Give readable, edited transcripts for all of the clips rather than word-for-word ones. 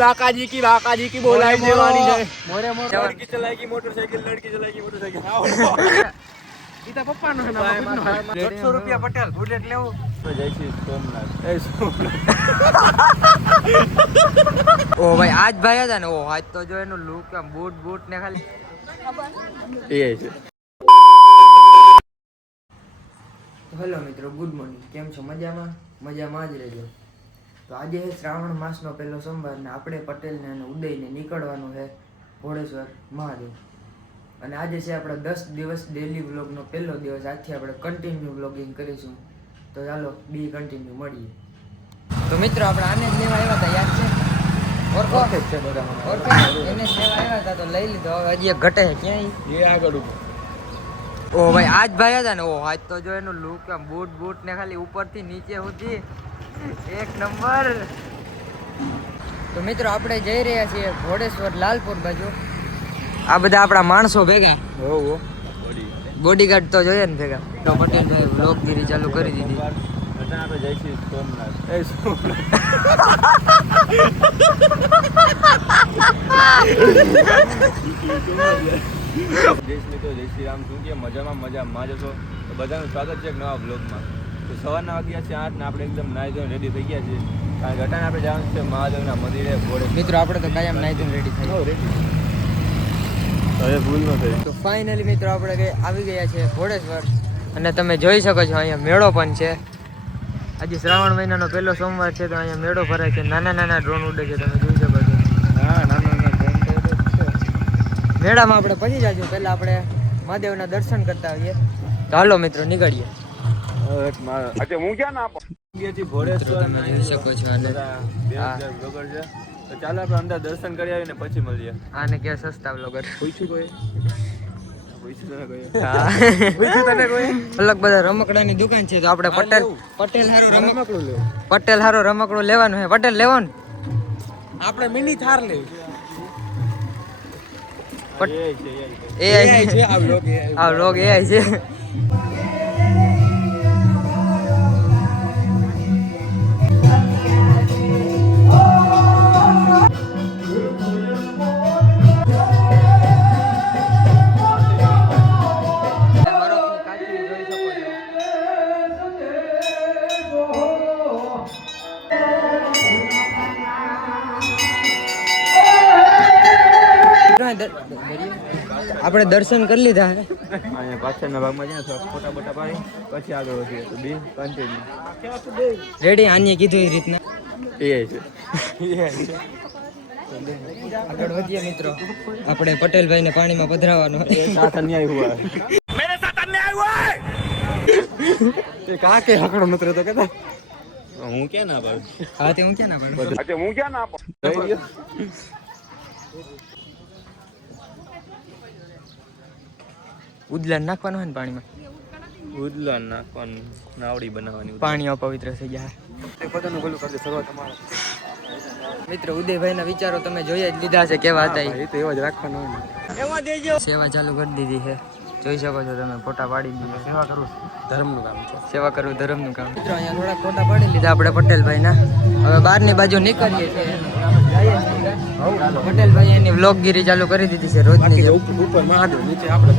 बाका जी की बोलाई देवानी है। मोरे मोरे लड़की चलाएगी मोटरसाइकिल इता पप्पा नो नाम 100 रुपया पटेल बुलेट लेવું તો જયસી સોમનાથ ઓ ભાઈ આજ ભાઈ હતા ને ઓ આજ તો જો એનું લુક આમ બૂટ ને ખાલી એ છે. હેલો મિત્રો, ગુડ મોર્નિંગ. કેમ છો? મજામાં જ રહેજો. તો આજે છે શ્રાવણ માસનો પહેલો સોમવાર ને આપણે પટેલને અને ઉદયને નીકળવાનું છે ઘોડેશ્વર મહાદેવ. અને આજે છે આપણા 10 દિવસ ડેલી વ્લોગનો પહેલો દિવસ. આજથી આપણે કન્ટિન્યુ વ્લોગિંગ કરીશું. તો ચાલો બી કન્ટિન્યુ મળીએ. તો મિત્રો આપણે આને જ લેવા આવ્યા હતા, યાદ છે? ઓળખો છે બધા ઓળખો એને જ લેવા આવ્યા હતા તો લઈ લીધો. હવે હજી એક ઘટે છે ક્યાંય એ આગળ ઓ ભાઈ આજ ભાઈ હતા ને ઓ આજ તો જો એનું લુક આમ બૂટ ને ખાલી ઉપરથી નીચે સુધી એક નંબર. તો મિત્રો આપણે જઈ રહ્યા છીએ ઘોડેશ્વર લાલપુર બાજુ. આ બધા આપણા માણસો ભેગા બોડીગાર્ડ તો જોઈએ ને ભેગા. તો પટેલભાઈ વ્લોગગીરી ચાલુ કરી દીધી. આપણે જઈશું સોમનાથ દેશ મિત્રો જય શ્રી રામ. શું કે મજામાં જશો તો બધાનું સ્વાગત છે એક નવા બ્લોગમાં. તો સવારના વાગ્યા છે 8 ને આપણે એકદમ નાહી ધોઈને રેડી થઈ ગયા છીએ. કારણ કે અટાણે આપણે જવાનું છે મહાદેવના મંદિરે ઘોડે. મિત્રો આપણે તો કાયમ નાહી ધોઈને રેડી થઈ હવે ભૂલ ન થઈ. તો ફાઇનલી મિત્રો આપણે આવી ગયા છે ઘોડેશ્વર અને તમે જોઈ શકો છો અહીંયા મેળો પણ છે. આજે શ્રાવણ મહિનાનો પહેલો સોમવાર છે તો અહીંયા મેળો ભરાય છે. નાના ડ્રોન ઉડે છે, તમે જોઈ શકો છો. હા, નાના ડ્રોન મેળામાં આપણે પહોંચી જાજો. પહેલા આપણે મહાદેવના દર્શન કરતા આવીએ. તો હાલો મિત્રો નીકળીએ. હું ક્યાં ના ઘોડેશ્વર જોઈ શકો છો આને. બ્લોગર છે તો ચાલો આપણે અંદર દર્શન કરી આવીને પછી મળીએ. આને કે સસ્તા બ્લોગર પૂછ્યું કોઈ અલગ બધા રમકડાની દુકાન છે. તો આપણે પટેલ હારો રમકડું લેવાનું છે. પટેલ લેવાનું આપણે મિની થાર લેવી છે. આ વ્લોગ એઆઈ છે. આપણે દર્શન કરી લીધા હે. અહીંયા પાછળના ભાગમાં છે ફોટા બોટા પાડી પછી આગળ વધીએ તો બી કન્ટિન્યુ રેડી. આની કીધું એ રીતના એ છે આગળ વધીએ મિત્રો. આપણે પટેલભાઈને પાણીમાં પધરાવવાનો. સાથ અન્યાય હુઆ મેરે સાથ અન્યાય હુઆ તે કા કે હકડો નતો તો કહેતા હું ક્યાં ના પાડું. હા તે હું ક્યાં ના પાડું. અચ્છા હું ક્યાં ના પાડું. ઉદલાન નાખવાનું હોય ને પાણીમાં. ઉદલાન નાખવાનું, નાવડી બનાવવાની. પાણી અપવિત્ર થઈ ગયા. પોતાનું ગોલું કરી દે સર્વ તમારે. મિત્રો ઉદયભાઈના વિચારો તમે જોઈ જ લીધા છે કેવા હતા. એ તો એવા જ રાખવાના હોય ને. એમાં દેજો. સેવા ચાલુ કરી દીધી છે, જોઈ શકો છો તમે. ફોટા પાડી દીધા. સેવા કરવું ધર્મનું કામ છે. સેવા કરવું ધર્મનું કામ. મિત્રો અહીંયા થોડા ફોટા પાડી લીધા આપણે પટેલભાઈના. હવે બહારની બાજુ નીકળીએ છીએ. પટેલભાઈ એની વ્લોગગીરી ચાલુ કરી દીધી છે રોજની. ઉપર મહાદેવ, નીચે આપણે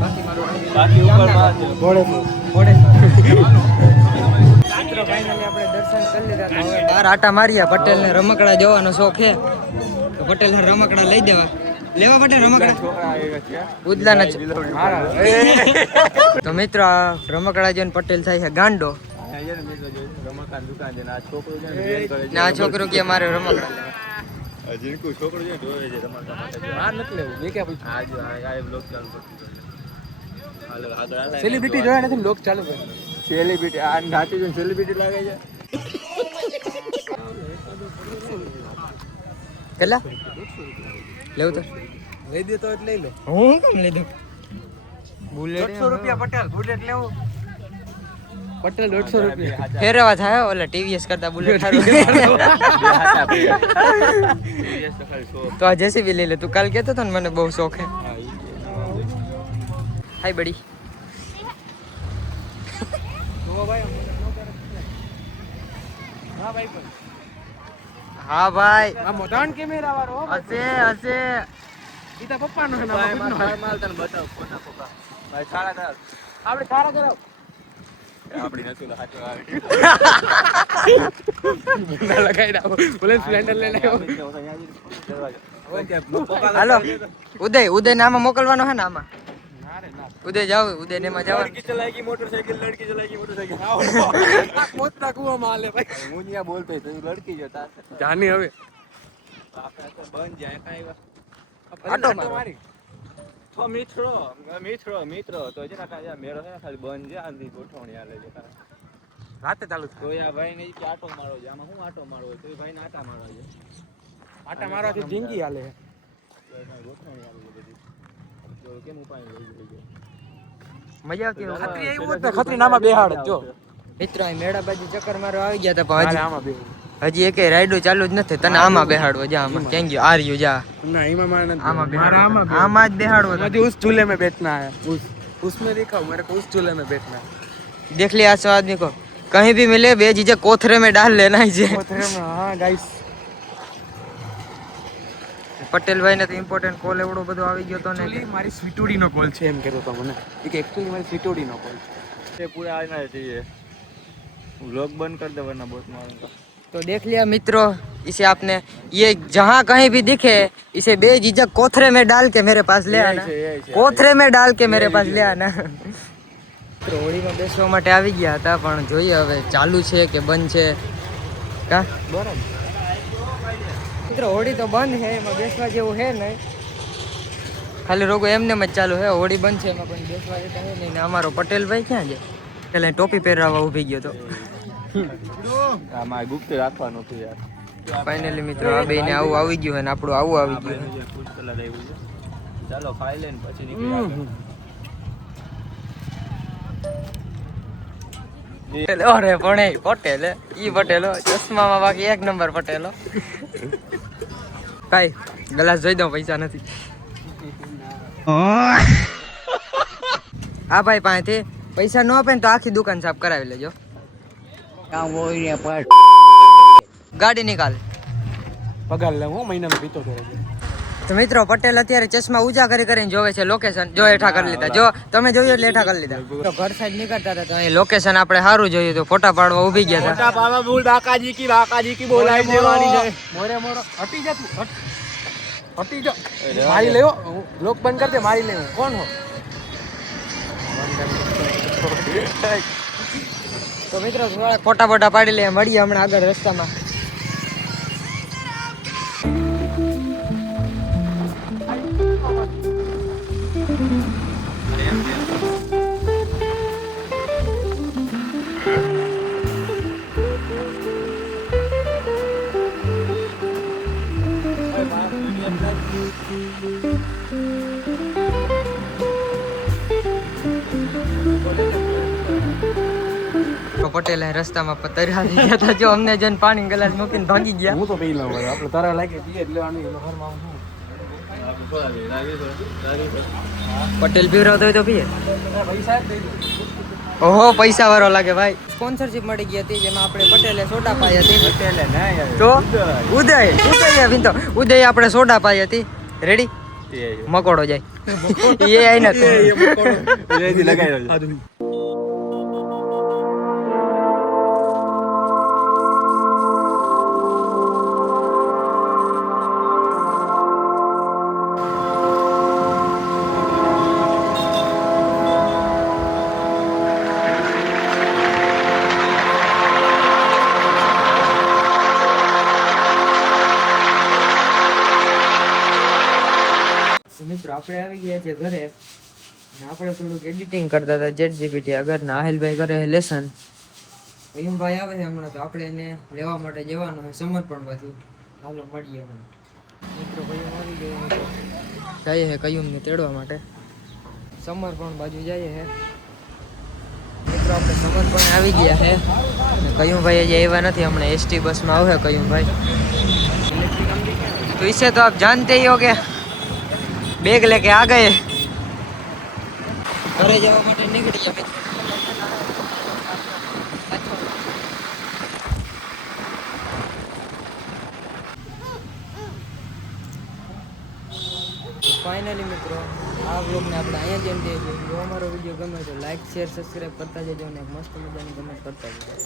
બાકી ઉપર મહાદેવ ઘોડેશ્વર. મિત્રો ફાઇનલી આપણે દર્શન કરી લીધા. તો હવે બહાર આટા માર્યા. પટેલને રમકડા જોવાનો શોખ છે તો પટેલને રમકડા લઈ દેવા. લેવા પટેલ રમકડા ઉદલાના તો મિત્રો આ રમકડા જોઈને પટેલ થાય છે ગાંડો. આ છોકરો કે મારે રમકડા સેલિબ્રિટી જોયા નથી લોક ચાલુ કરે. સેલિબ્રિટી આ નાચી જોઈને સેલિબ્રિટી લાગે છે. કેટલા લેવું તો લઈ દે તો લઈ લો. હું કેમ લીધું? બુલેટ 150 રૂપિયા પટેલ બુલેટ લેવું. પટેલ 150 રૂપિયા ફેરવા થાય. ઓલા ટીવીએસ કરતા બુલેટ સારું. તો આ જેસીબી લઈ લે. તું કાલ કહેતો હતો ને મને બહુ શોખ હે. હાય બડી. હા ભાઈ આ મોટાણ કેમેરા વાળો હશે હશે ઈ તો પપ્પાનો છે ને ભાઈ આમાં ખુદનો. માલ તને બતાવ ફોટા ફોટા ભાઈ સાડા ચાર આપણે સારા કરાવ આપડી નથી હાચો આવે ના લગાઈ દાવ બોલે સ્પ્લેન્ડર લઈને આવ્યો. હાલો ઉદય ને આમાં મોકલવાનો હે ને આમાં ના રે ના ઉદય જાવ ઉદય ને એમાં જવાનું लड़की चलाएगी मोटरसाइकिल लड़की चलाएगी मोटरसाइकिल મોત નાખવામાં આલે ભાઈ मुनिया बोलते तो लड़की जो था જાની હવે આપણે તો બન જાય કાઈ આટો મારી તો મિત્રો તો છે ને કાંઈ મેળો છે ને ખાલી બન છે આંધી ગોઠવણી આલે છે રાતે ચાલુ તો યા ભાઈ ને કે આટો મારો છે આમાં હું આટો મારો તો ભાઈ ને આટા મારવા છે આટા મારવાથી જિંદગી હાલે તો એમાં ગોઠવણી આલે છે બધી તો કેમ ઉપાય લઈ ગયો મજા આવતી હોય. ખત્રી આવ્યું હોત ને ખત્રી નામાં બેહાડ જો મિત્રો અહીં મેળા બાજુ ચક્કર મારવા આવી ગયા હતા પણ આમાં બે હજી એકે રાઈડો ચાલુ જ નથી તને આમાં બેહાડવો જા આમાં ક્યાં ગયો આ રહ્યું જા ना इमा मारना આમાં બેહાડવો आमा આમાં જ બેહાડવો તો. मुझे उस चूल्हे में बैठना है उसमें देखा मेरे को उस चूल्हे में बैठना है देख लिया आज आदमी को कहीं भी मिले बेझिझक कोथरे में डाल लेना ही जे हाँ गाइस પટેલ ભાઈ ને તો ઇમ્પોર્ટન્ટ કોલ એવડો બધો આવી ગયો તો ને एक्चुअली मारी स्वीटोडी नो कॉल छे एम करो तो मने एक एक्चुअली मारी स्वीटोडी नो कॉल ये पूरा आना चाहिए व्लॉग बंद कर दे वरना बहुत मारूंगा तो देख लिया मित्रों इसे आपने ये जहाँ कहीं भी दिखे इसे बेझिझक कोथरे में डाल के मेरे पास ले आना यही છે. कोथरे में डाल के मेरे पास ले आना મિત્રો હોળીમાં બેસવા માટે આવી ગયા હતા પણ જોઈએ હવે ચાલુ છે કે બંધ છે કા बराबर મિત્રો હોળી તો બંધ છે એમાં બેસવા જેવું છે નહીં ખાલી રોગો એમને જ ચાલુ છે હોળી બંધ છે એમાં પણ બેસવા જેતા છે નહીં ને અમારો પટેલભાઈ ક્યાં છે પેલા ટોપી પહેરાવવા ઊભી ગયો તો આમાં ગુપ્ત રાખવાનું હતું યાર ફાઇનલી મિત્રો આ બેને આવું આવી ગયું અને આપણું આવું આવી ગયું આપણે જે ફૂડ કલર આવ્યું છે ચાલો ખાઈ લઈને પછી નીકળી અરે પણ એ પટેલ ઈ પટેલો ચશ્મામાં બાકી એક નંબર પટેલો કાઈ ગ્લાસ જોઈ દઉં પૈસા નથી હા ભાઈ પાસેથી પૈસા ન આપે ને તો આખી દુકાન સાફ કરાવી લેજો ગાડી નિકાલ पगार ले वो महीना में बीतो करे તો મિત્રો પટેલ અત્યારે ચશ્મા ઊંચા કરીને જોવે છે લોકેશન જો હેઠા કરી લીધા જો તમે જોયું એટલે હેઠા કરી લીધા તો ઘર સાઈડ નીકળતા હતા તો અહીં લોકેશન આપણે સારું જોયું તો ફોટા પાડવા ઊભી ગયા હતા बाबा बोल बाकाजी की बोलाई देवानी है मोरे मोरो हटी जा तू हटी जा मारी ले लोग बंद कर दे मारी ले कौन हो તો મિત્રો થોડા ફોટા ફોટા પાડી લે મળીએ હમણાં આગળ રસ્તામાં તો પટેલ રસ્તામાં પતર્યા આવી ગયા હતા જો અમને જન પાણી ગ્લાસ મૂકીને ભાગી ગયા હું તો પી લઉં ભાઈ આપણે તારા લાગે પીએ એટલે આની ઘરમાં હું પટેલ પીવરાવતો હોય તો પીએ પૈસા જ દઈ દઉં ઓહો પૈસા વાળો લાગે ભાઈ સ્પોન્સરશિપ મળી ગઈ હતી જેમાં આપણે પટેલે સોડા પાઈ હતી પટેલે ના યાર તો ઉદય વિંતો ઉદય આપણે સોડા પાઈ હતી રેડી મકોડો જાય એ આઈ નથી લગાવી મિત્રો આપણે આવી ગયા છે ઘરે અને આપણે થોડુંક એડિટિંગ કરતા હતા જેટ જીપીટી આગળ ને આહિલભાઈ કરે છે લેસન કયુમભાઈ આવે છે હમણાં તો આપણે એને લેવા માટે જવાનું છે સમર્પણ બાજુ હાલો મળીએ હમણાં મિત્રો કયુમ આવી ગયો જઈએ છે કયુમને તેડવા માટે સમર્પણ બાજુ જઈએ છે મિત્રો આપણે સમર્પણ આવી ગયા છે અને કયુમભાઈ હજી આવ્યા નથી હમણાં એસટી બસમાં આવશે કયુમભાઈ तो इसे तो आप जानते ही हो गए बैग लेके आ गए घरे जवा માટે નીકળી ગયા મિત્રો ફાઇનલી મિત્રો આ વ્લોગને આપણે અહીંયા જ એમ દઈએ છીએ. જો અમારો વિડીયો ગમે તો લાઈક શેર સબસ્ક્રાઈબ કરતા જજો અને મસ્ત મજાની કમેન્ટ કરતા જજો.